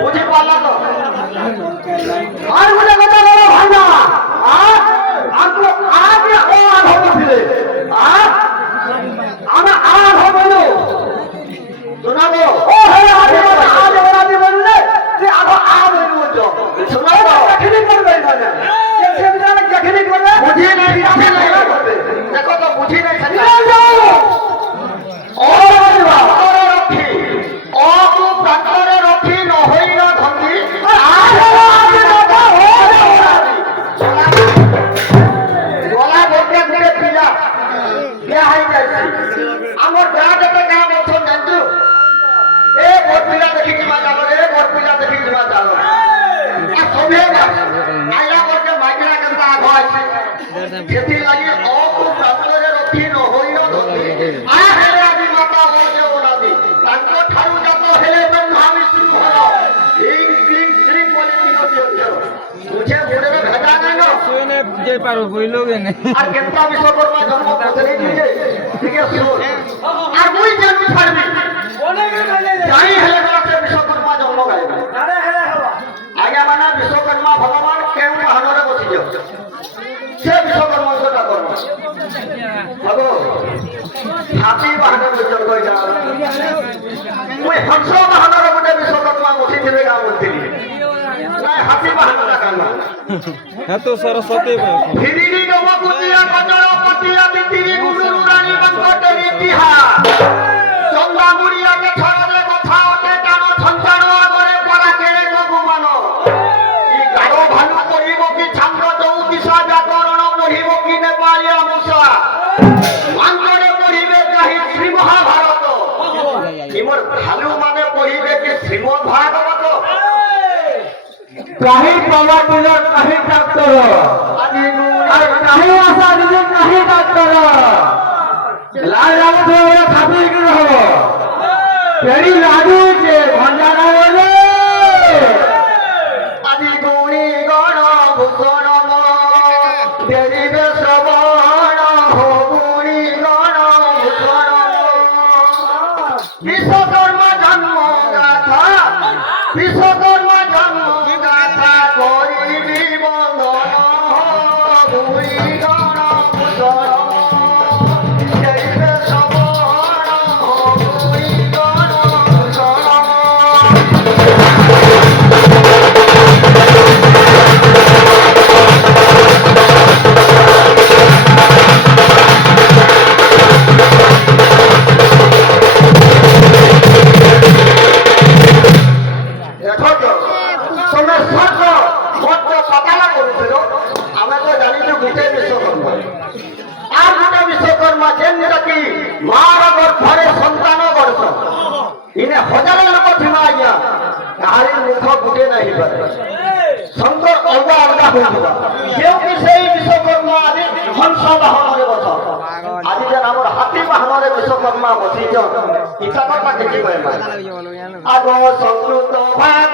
বুঝি পারলা তো আর বলে কথা বলো ভাই না আপনি আগে ও আর হচ্ছিলে আমরা আর হবে না শোনাবো ও হ্যাঁ আজ ওরা দিয়ে বললে যে আগে আর হইল বলছো শোনাবো কঠিনই করবে না সে বিধানে কঠিনই করবে বুঝি নাই দেখো তো বুঝি নাই ও বাবা রক্ষী ও প্রান্তরে রক্ষী নহইল ধঙ্গি গলা বলতে দিয়ে পিলা বিয়া হয়ে যাচ্ছে আমার যা যেতে গাঁ বছর জানছো এ ভোট পিলা দেখি কিমা চালো রে ভোট পিলা দেখি কিমা চালো আর সবে আইলা করতে মাইকেলা কেনটা আগ আছে যেতি লাগি ও প্রান্তরে রক্ষী নহইল ধঙ্গি হেলে আমি মাতা হয়ে ওনাদি তাঙ্ক ঠারু যত হেলে ব্রহ্মামি শুরু হলো ইং ক্লিং ক্লিং বলে বিনতি হচ্ছে বুঝে বুড়ে ভেজা নাই না শুনে যে পারো হইলো কেনে আর কেনটা বিশ্বকর্মা জন্ম করতে দিয়েছে ঠিক আছে আর মুই জানি ছাড়বি যাই হেলে গলাতে বিশ্বকর্মা জন্ম গাইবে আগে মানে বিশ্বকর্মা ভগবান কেউ বাহানরে বসি যাও সে বিশ্বকর্মা কথা করবো ভাবো হাতি বাহানে বৈচল কই যাও মুই হংস বাহানরে গোটে বিশ্বকর্মা বসি দিবে গা বলছিলি নাই হাতি বাহানরে কানা হ্যাঁ তো সরস্বতী হিরিরি নবকুটিয়া কচড় পটিয়া বিতিরি গুরু রানী বঙ্কটের ইতিহাস চন্দ্রামুড়িয়াকে ছড়ালে কথা ওঠে টান সঞ্চার করে পড়া কেড়ে নগুমান ই গাঢ় ভালু পড়িব কি ছান্দ্র চৌদিশা ব্যাকরণ পড়িব কি নেপালিয়া মূষা মান্তরে পড়িবে কাহি শ্রী মহাভারত ইমর ভালু মানে পড়িবে কি শ্রীমদ ভাগবত কাহি প্রবাদিলৰ কাহি ডাক্তৰ আর কাহি আশা দিলে কাহি ডাক্তৰ লাল রামদেব খাবি কি হব পেড়ি লাডু যে ভঞ্জারা বলে আদি গুণী গণ ভূষণ দেরিবে শ্রবণ গুণী গণ ভূষণ বিশ্বকর্মা জন্ম গাথা বিশ্বকর্মা জন্ম গাথা করিবি বন্দন গুণী গণ ভূষণ দেরিবে শ্রবণ গুণী গণ ভূষণ দেখো তো তোমরা সর্ব মধ্য পাতালা করেছিল আমরা তো জানি যে গোটে বিশ্বকর্মা আর গোটে বিশ্বকর্মা যেটা কি মার গর্ভরে সন্তান গর্ভ ইনে হাজার লোক থিমা আজ্ঞা কাহারি মুখ গোটে নাই পারে শঙ্কর অলগা অলগা হয়েছিল কেউ কি সেই বিশ্বকর্মা আদি হংস বাহନରେ বস আদি যেন আমার হাতি বাহନରେ বিশ্বকর্মা বসিছ ইচ্ছা কথা দেখি কয়ে আগ সংস্কৃত ভাগ